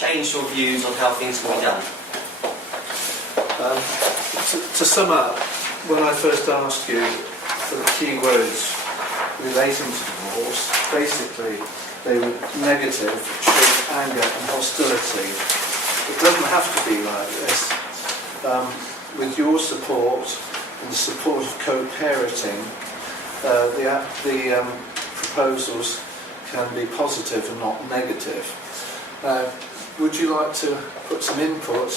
changed your views on how things can be done? To sum up, when I first asked you for the key words relating to divorce, basically they were negative, showed anger and hostility. It doesn't have to be like this. With your support and the support of co-parenting, the proposals can be positive and not negative. Would you like to put some input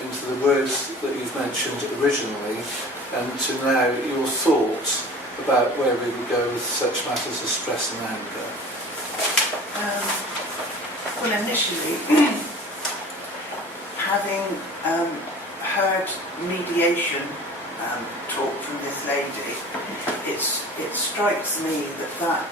into the words that you've mentioned originally, and to now your thoughts about where we would go with such matters as stress and anger? Well, initially, having heard mediation talk from this lady, it strikes me that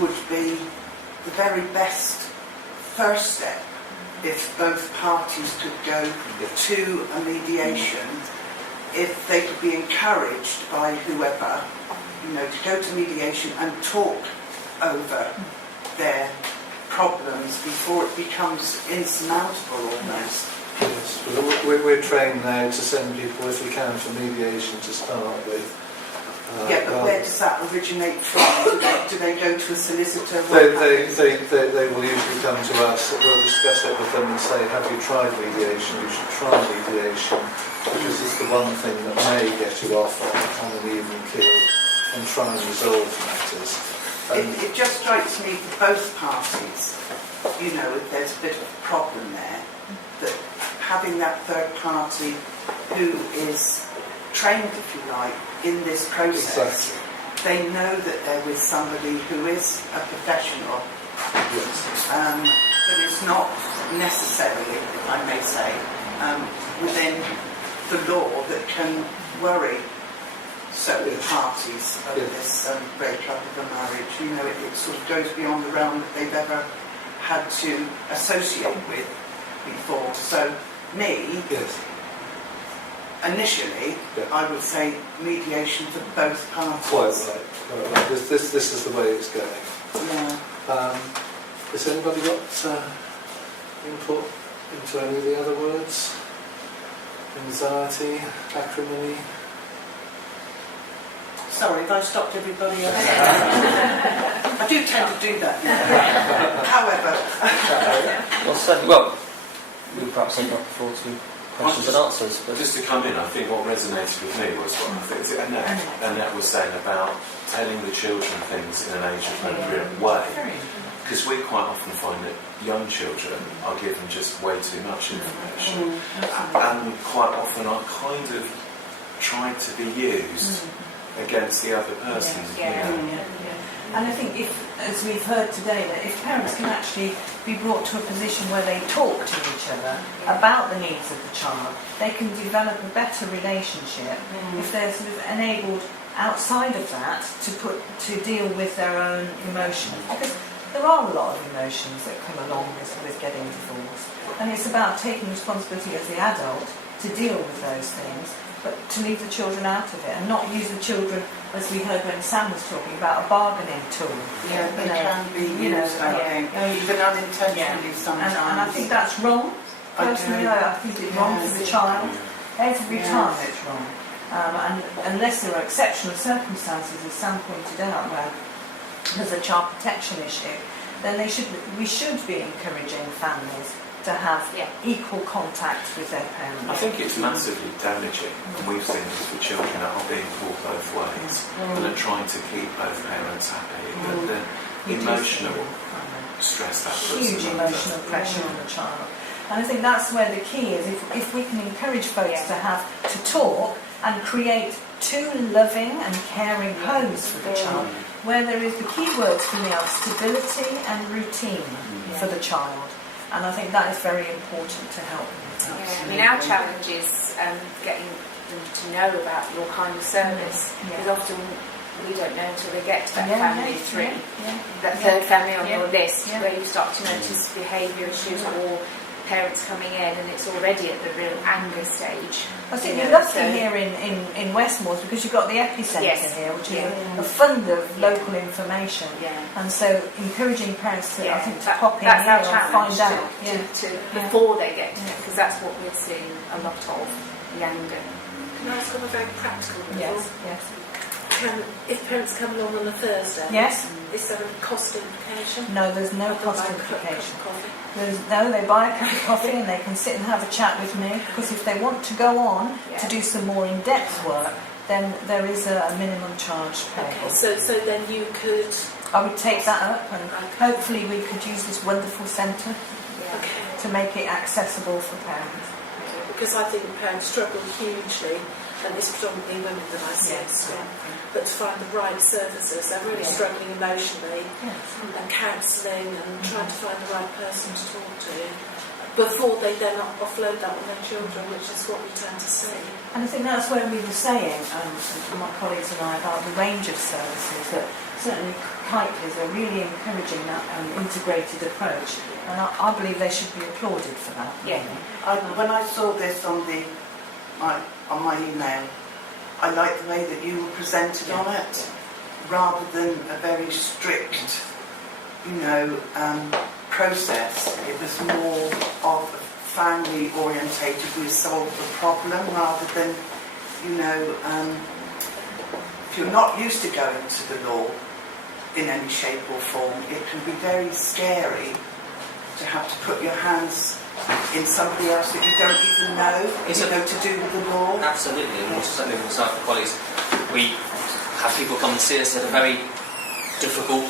would be the very best first step if both parties could go to a mediation, if they could be encouraged by whoever, to go to mediation and talk over their problems before it becomes insurmountable almost. Yes, we're trained now to send people, if we can, for mediation to start with. But where does that originate from? Do they go to a solicitor? They will usually come to us. We'll discuss it with them and say, have you tried mediation? You should try mediation, because it's the one thing that may get you off on an even keel and try and resolve matters. It just strikes me for both parties, if there's a bit of a problem there, that having that third party who is trained, if you like, in this process, exactly. They know that they're with somebody who is a professional, yes. That is not necessarily, if I may say, within the law that can worry certain parties over this breakup of a marriage. It sort of goes beyond the realm that they've ever had to associate with before. So, yes. Initially, I would say mediation for both parties. Quite right. This is the way it's going. Yeah. Has anybody got input into any of the other words? Anxiety, acrimony? Sorry if I stopped everybody else. I do tend to do that now. However... we perhaps open up the floor to questions and answers. But just to come in, I think what resonated with me was what I think Annette was saying about telling the children things in an age-appropriate way. Because we quite often find that young children are given just way too much information. And quite often are kind of tried to be used against the other person. And I think as we've heard today, that if parents can actually be brought to a position where they talk to each other about the needs of the child, they can develop a better relationship. If they're sort of enabled outside of that to deal with their own emotions, because there are a lot of emotions that come along with getting divorced, and it's about taking responsibility as the adult to deal with those things, but to leave the children out of it and not use the children, as we heard when Sam was talking about, a bargaining tool. Yeah, they can be used, even unintentionally sometimes. And I think that's wrong. Personally, I think it's wrong for the child. Every time it's wrong. And unless there are exceptional circumstances, as Sam pointed out, where there's a child protection issue, then we should be encouraging families to have equal contact with their parents. I think it's massively damaging, and we've seen this with children that are being taught both ways, and are trying to keep both parents happy, but the emotional stress that puts huge emotional pressure on the child. And I think that's where the key is, if we can encourage folks to talk and create two loving and caring homes for the child, where there is the key words for me are stability and routine for the child. And I think that is very important to help them. I mean, our challenge is getting them to know about your kind of service, because often we don't know until they get to that family that third family on your list, where you start to notice behaviour issues or parents coming in and it's already at the real anger stage. I think You you're know, lucky so- here in Westmoors because you've got the epicentre Yes. here, which is Yeah. a fund of local information. Yeah. And so encouraging parents to, I think, to that- pop in that's here our and challenge find out. Yeah. before they get to it, because that's what we're seeing a lot of, the anger. Can I ask on a very practical level? Yes, yes. If parents come along on a Thursday, Yes? is there a cost implication? No, there's no Other cost than cup of implication. coffee? No, they buy a cup of coffee and they can sit and have a chat with me, because if they want to go on to do some more in-depth work, then there is a minimum charge payable. Okay, so then you could. I would take that up, and hopefully we could use this wonderful centre Okay. to make it accessible for parents. Because I think parents struggle hugely, and it's predominantly women that I see at school. But to find the right services, they're really struggling emotionally, and counselling, and trying to find the right person to talk to before they then offload that on their children, which is what we tend to see. And I think that's where we were saying, my colleagues and I, about the range of services, that certainly Kiteleys are really encouraging that integrated approach, and I believe they should be applauded for that. Yeah. When I saw this on my email, I liked the way that you were presented on it, rather than a very strict, process. It was more of family orientated. We solve the problem rather than, if you're not used to going to the law in any shape or form, it can be very scary to have to put your hands in somebody else that you don't even know, to do with the law. Absolutely, and certainly with myself and colleagues, we have people come and see us at a very difficult,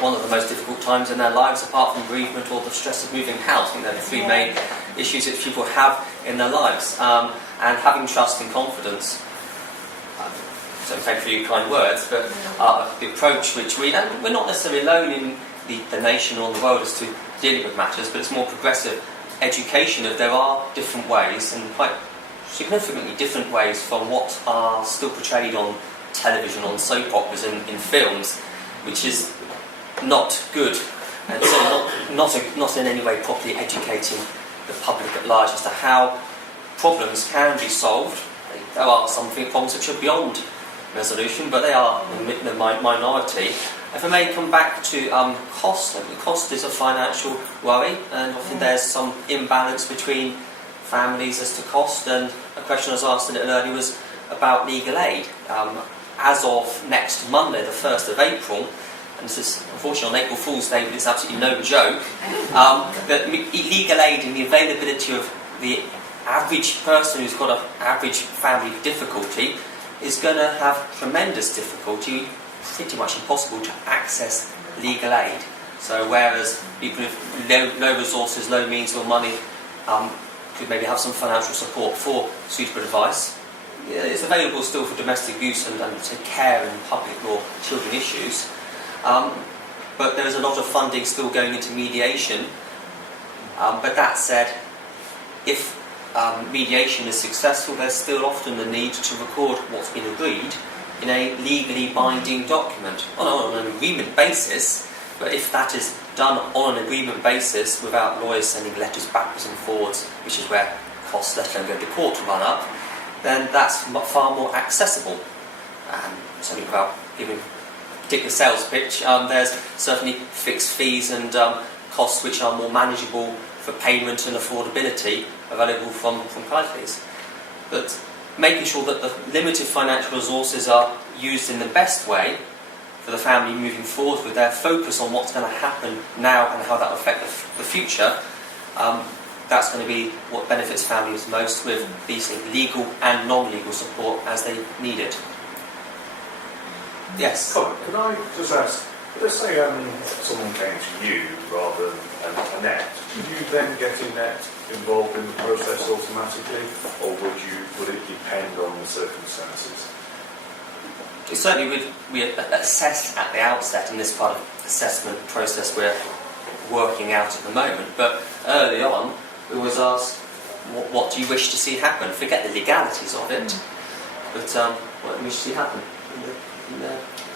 one of the most difficult times in their lives, apart from bereavement or the stress of moving house. I think they're the three main issues that people have in their lives. And having trust and confidence. So thank you for your kind words, but the approach which we're not necessarily alone in the nation or the world as to dealing with matters, but it's more progressive education of there are different ways, and quite significantly different ways from what are still portrayed on television, on soap operas and in films, which is not good, and so not in any way properly educating the public at large as to how problems can be solved. There are some problems which are beyond resolution, but they are in the minority. If I may come back to cost, the cost is a financial worry, and often there's some imbalance between families as to cost, and a question I was asked a little earlier was about legal aid. As of next Monday, the 1st of April, and this is unfortunately on April Fool's Day, but it's absolutely no joke, that legal aid and the availability of the average person who's got an average family difficulty is going to have tremendous difficulty, pretty much impossible to access legal aid. So whereas people with low resources, low means or money could maybe have some financial support for suitable advice, it's available still for domestic use and to care in public law children issues. But there is a lot of funding still going into mediation. But that said, if mediation is successful, there's still often the need to record what's been agreed in a legally binding document on an agreement basis. But if that is done on an agreement basis without lawyers sending letters backwards and forwards, which is where costs, let alone go to court, run up, then that's far more accessible. Certainly without giving a particular sales pitch, there's certainly fixed fees and costs which are more manageable for payment and affordability available from Kiteleys. But making sure that the limited financial resources are used in the best way for the family moving forward, with their focus on what's going to happen now and how that will affect the future, that's going to be what benefits families most, with these legal and non-legal support as they need it. Yes? Colin, can I just ask, let's say someone came to you rather than Annette, would you then get Annette involved in the process automatically, or would it depend on the circumstances? Certainly we assess at the outset, in this part of assessment process we're working out at the moment, but early on we was asked, what do you wish to see happen? Forget the legalities of it, but what do you wish to see happen?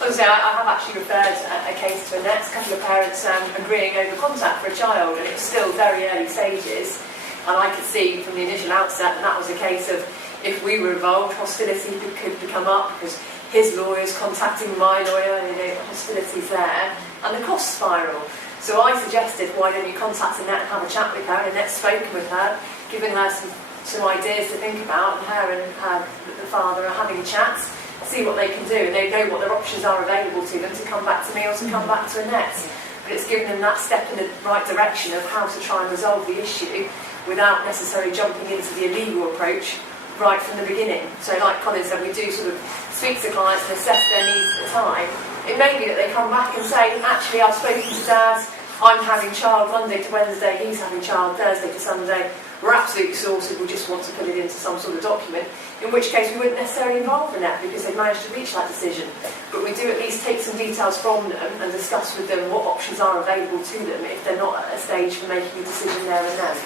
Obviously, I have actually referred a case to Annette, a couple of parents agreeing over contact for a child, and it's still very early stages. And I could see from the initial outset that was a case of, if we were involved, hostility could come up because his lawyer's contacting my lawyer, hostility's there, and the costs spiral. So I suggested, why don't you contact Annette and have a chat with her? And Annette's spoken with her, given her some ideas to think about, and her the father are having a chat, see what they can do, and they know what their options are available to them to come back to me or to come back to Annette. But it's given them that step in the right direction of how to try and resolve the issue without necessarily jumping into the illegal approach right from the beginning. So like Colin said, we do sort of speak to clients and assess their needs at the time. It may be that they come back and say, actually, I've spoken to Dad, I'm having child Monday to Wednesday, he's having child Thursday to Sunday, we're absolutely exhausted, we just want to put it into some sort of document, in which case we wouldn't necessarily involve Annette because they've managed to reach that decision. But we do at least take some details from them and discuss with them what options are available to them if they're not at a stage for making a decision there and then.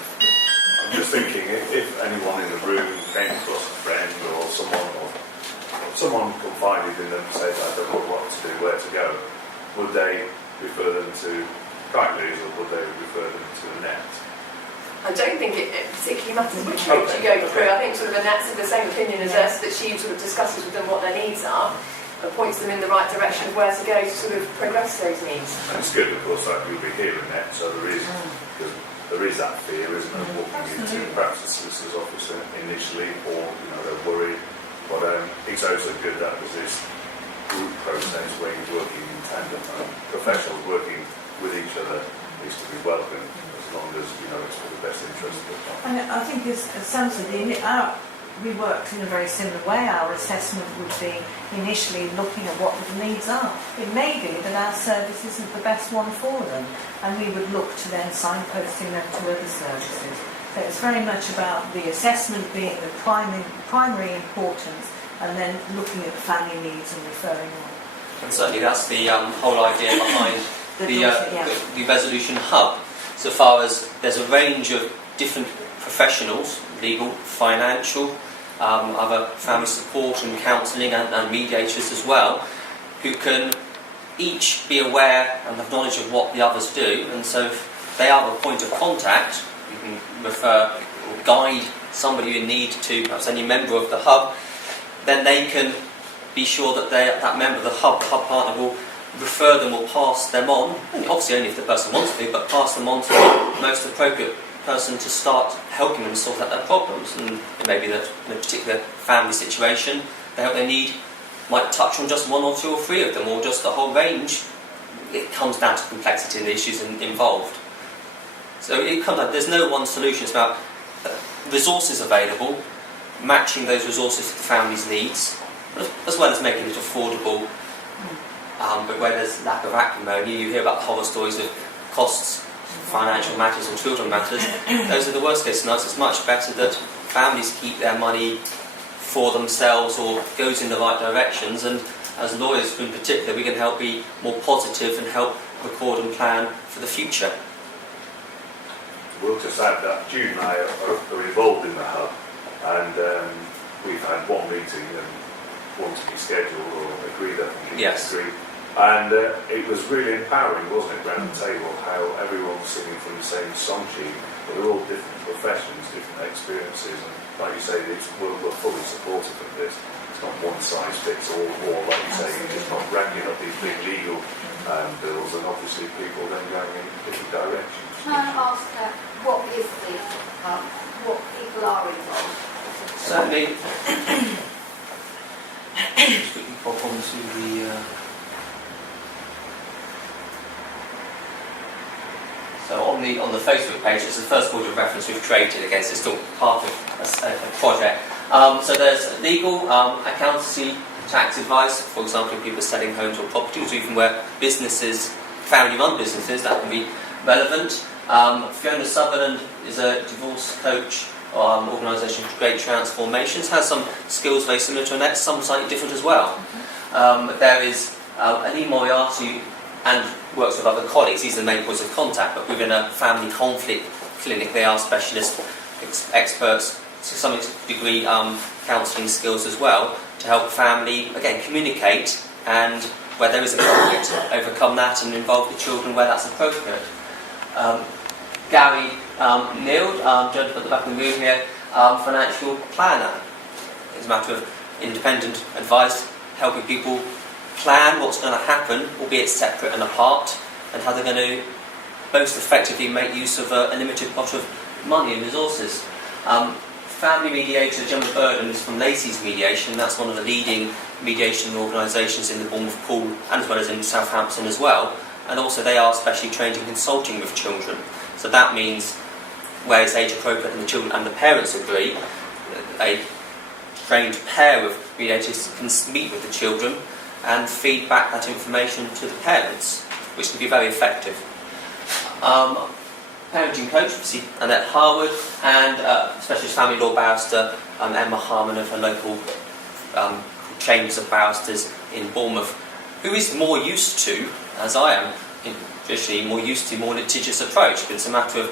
I'm just thinking, if anyone in the room came across a friend or someone confided in them and said, I don't know what to do, where to go, would they refer them to Kiteleys or would they refer them to Annette? I don't think it particularly matters which route you go through. I think sort of Annette's of the same opinion as us, that she sort of discusses with them what their needs are and points them in the right direction of where to go to sort of progress those needs. And it's good, of course, that you'll be here, Annette, so there is that fear, isn't there, walking into perhaps the solicitor's office initially, or they're worried. But it's also good that there's this group process where you're working in tandem. Professionals working with each other needs to be welcome, as long as it's for the best interest of the client. And I think, as Sam said, we worked in a very similar way. Our assessment would be initially looking at what the needs are. It may be that our service isn't the best one for them, and we would look to then signposting them to other services. So it's very much about the assessment being the primary importance, and then looking at family needs and referring on. And certainly that's the whole idea behind the Resolution Hub. So far as there's a range of different professionals, legal, financial, other family support and counselling and mediators as well, who can each be aware and have knowledge of what the others do, and so if they are a point of contact, you can refer or guide somebody in need to perhaps any member of the hub, then they can be sure that that member of the hub partner will refer them or pass them on, obviously only if the person wants to, but pass them on to the most appropriate person to start helping them sort out their problems. And it may be that in a particular family situation, the help they need might touch on just one or two or three of them, or just the whole range. It comes down to complexity and the issues involved. So it comes down, there's no one solution. It's about resources available, matching those resources to the family's needs, as well as making it affordable. But where there's lack of acrimony, you hear about the horror stories of costs, financial matters or children matters. Those are the worst case scenarios. It's much better that families keep their money for themselves or goes in the right directions, and as lawyers in particular we can help be more positive and help record and plan for the future. We'll just add that Jude and I are involved in the hub, and we've had one meeting and one to be scheduled or agreed, I think. Yes. Agreed. And it was really empowering, wasn't it, around the table, how everyone was singing from the same song sheet, but they're all different professions, different experiences, and like you say, we're fully supportive of this. It's not one size fits all, or like you say, you're just not racking up these big legal bills, and obviously people then going in different directions. Can I ask what is the what people are involved? Certainly. Just quickly pop onto the. So on the Facebook page, it's the first point of reference we've created. Again, so it's still part of a project. So there's legal, accountancy, tax advice. For example, if people are selling homes or properties, or even where businesses, family-run businesses, that can be relevant. Fiona Sutherland is a divorce coach, organisation for Great Transformations, has some skills very similar to Annette, some slightly different as well. There is Annie Moriarty, and works with other colleagues. These are the main points of contact, but within a family conflict clinic they are specialist experts to some degree, counselling skills as well, to help family, again, communicate, and where there is a conflict, overcome that and involve the children where that's appropriate. Gary Neil, judge at the back of the room here, financial planner. It's a matter of independent advice, helping people plan what's going to happen, albeit separate and apart, and how they're going to most effectively make use of a limited pot of money and resources. Family mediator Gemma Burden is from Lacey's Mediation. That's one of the leading mediation organisations in the Bournemouth Pool, and as well as in Southampton as well. And also they are specially trained in consulting with children. So that means, where it's age appropriate and the children and the parents agree, a trained pair of mediators can meet with the children and feed back that information to the parents, which can be very effective. Parenting coach, obviously Annette Harwood, and Specialist Family Law Barrister Emma Harmon of her local Chambers of Barristers in Bournemouth, who is more used to, as I am traditionally, more used to more litigious approach. But it's a matter of,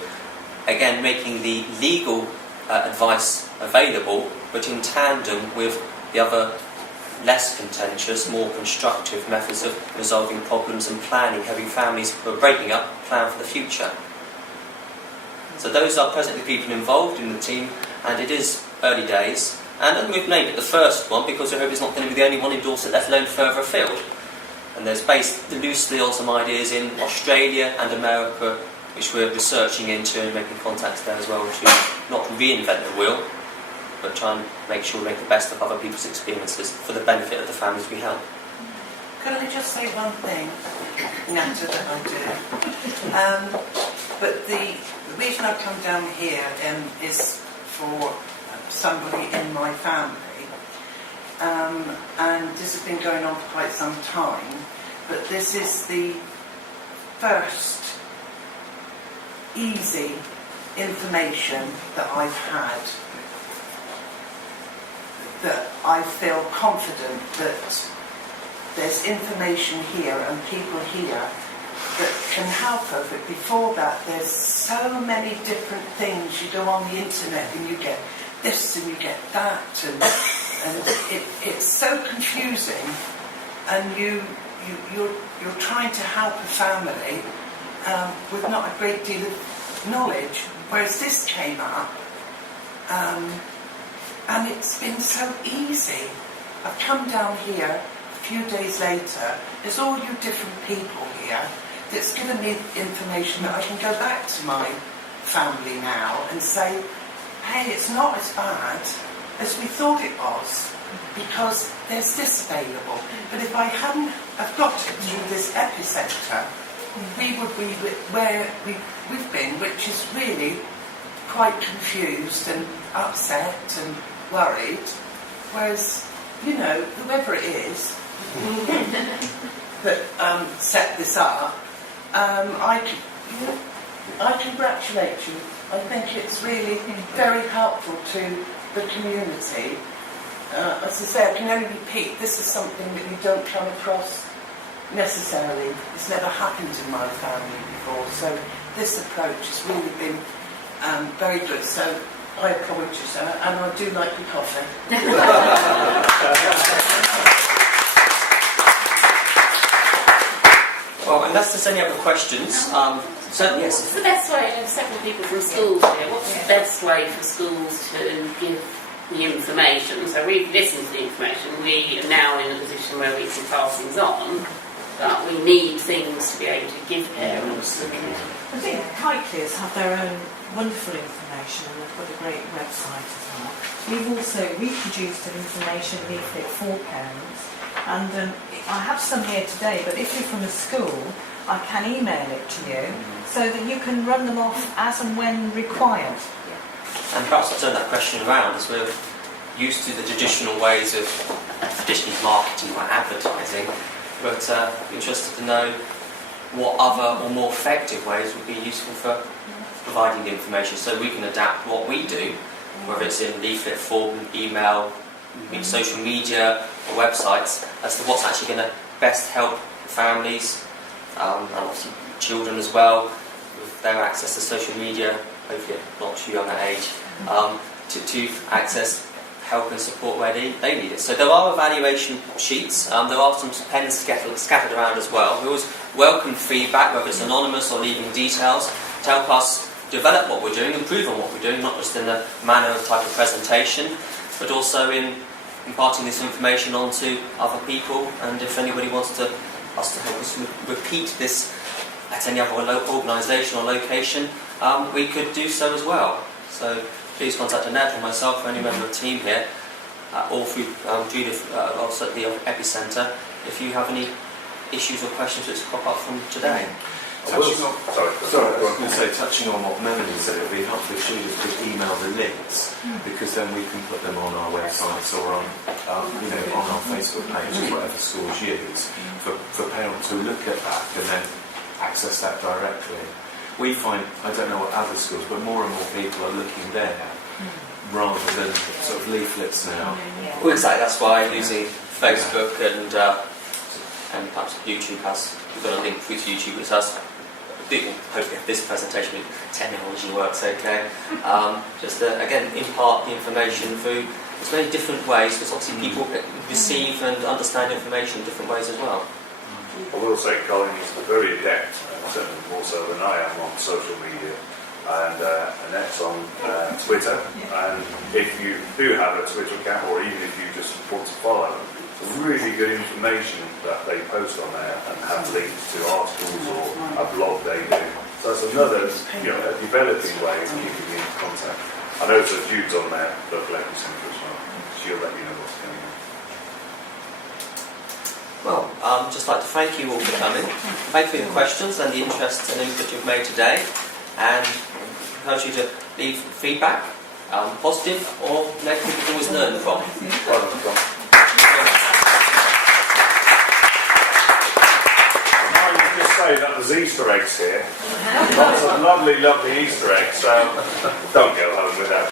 again, making the legal advice available, but in tandem with the other less contentious, more constructive methods of resolving problems and planning, helping families who are breaking up plan for the future. So those are presently people involved in the team, and it is early days. And we've named it the first one because we hope it's not going to be the only one in Dorset, let alone further afield. And there's based loosely on some ideas in Australia and America, which we're researching into and making contacts there as well, to not reinvent the wheel, but try and make sure we make the best of other people's experiences for the benefit of the families we help. Can I just say one thing, Nata, that I do? But the reason I've come down here is for somebody in my family, and this has been going on for quite some time, but this is the first easy information that I've had that I feel confident that there's information here and people here that can help her. But before that, there's so many different things. You go on the internet and you get this and you get that, and it's so confusing, and you're trying to help a family with not a great deal of knowledge, whereas this came up and it's been so easy. I've come down here a few days later, there's all you different people here that's given me information that I can go back to my family now and say, hey, it's not as bad as we thought it was, because there's this available. But if I hadn't have got it through this epicentre, we would be where we've been, which is really quite confused and upset and worried. Whereas, you know, whoever it is that set this up, I congratulate you. I think it's really very helpful to the community. As I say, I can only repeat, this is something that you don't come across necessarily. It's never happened in my family before, so this approach has really been very good. So I applaud you, sir, and I do like your coffee. Well, unless there's any other questions, certainly yes. What's the best way, several people from schools here, what's the best way for schools to give the information? So we've listened to the information, we are now in a position where we can pass things on, but we need things to be able to give parents. I think Kiteleys have their own wonderful information, and they've got a great website as well. We've also reproduced an information leaflet for parents, and I have some here today, but if you're from a school, I can email it to you so that you can run them off as and when required. And perhaps I'll turn that question around, as we're used to the traditional ways of traditionally marketing or advertising, but interested to know what other or more effective ways would be useful for providing the information, so we can adapt what we do, whether it's in leaflet form, email, social media or websites, as to what's actually going to best help families and obviously children as well with their access to social media, hopefully not too young at age, to access help and support where they need it. So there are evaluation sheets, there are some pens scattered around as well. We always welcome feedback, whether it's anonymous or leaving details, to help us develop what we're doing, improve on what we're doing, not just in the manner and type of presentation, but also in imparting this information on to other people. And if anybody wants us to help us repeat this at any other organisation or location, we could do so as well. So please contact Annette or myself or any member of the team here, or through Judith, also at the Epicentre, if you have any issues or questions which crop up from today. Touching on, Sorry, I was going to say, touching on what Melanie said, it would be helpful if Judith could email the links, because then we can put them on our websites or on, on our Facebook pages, whatever schools use, for parents who look at that and then access that directly. We find, I don't know what other schools, but more and more people are looking there rather than sort of leaflets now. Well, exactly. That's why using Facebook and perhaps YouTube we've got a link through to YouTube which has. Hopefully this presentation with technology works okay. Just to, again, impart the information through as many different ways, because obviously people receive and understand information in different ways as well. I will say Colin is very adept, certainly more so than I am, on social media, and Annette's on Twitter, and if you do have a Twitter account, or even if you just want to follow them, really good information that they post on there and have links to articles or a blog they do. So that's another, a developing way of keeping in contact. I know there's Jude's on there, local Epicentre as well. She'll let you know what's going on. Well, I'd just like to thank you all for coming. Thank you for the questions and the interest and input you've made today, and encourage you to leave feedback, positive or negative, you can always learn from. Well done, Tom. Say that there's Easter eggs here. Lots of lovely, lovely Easter eggs, so don't go home without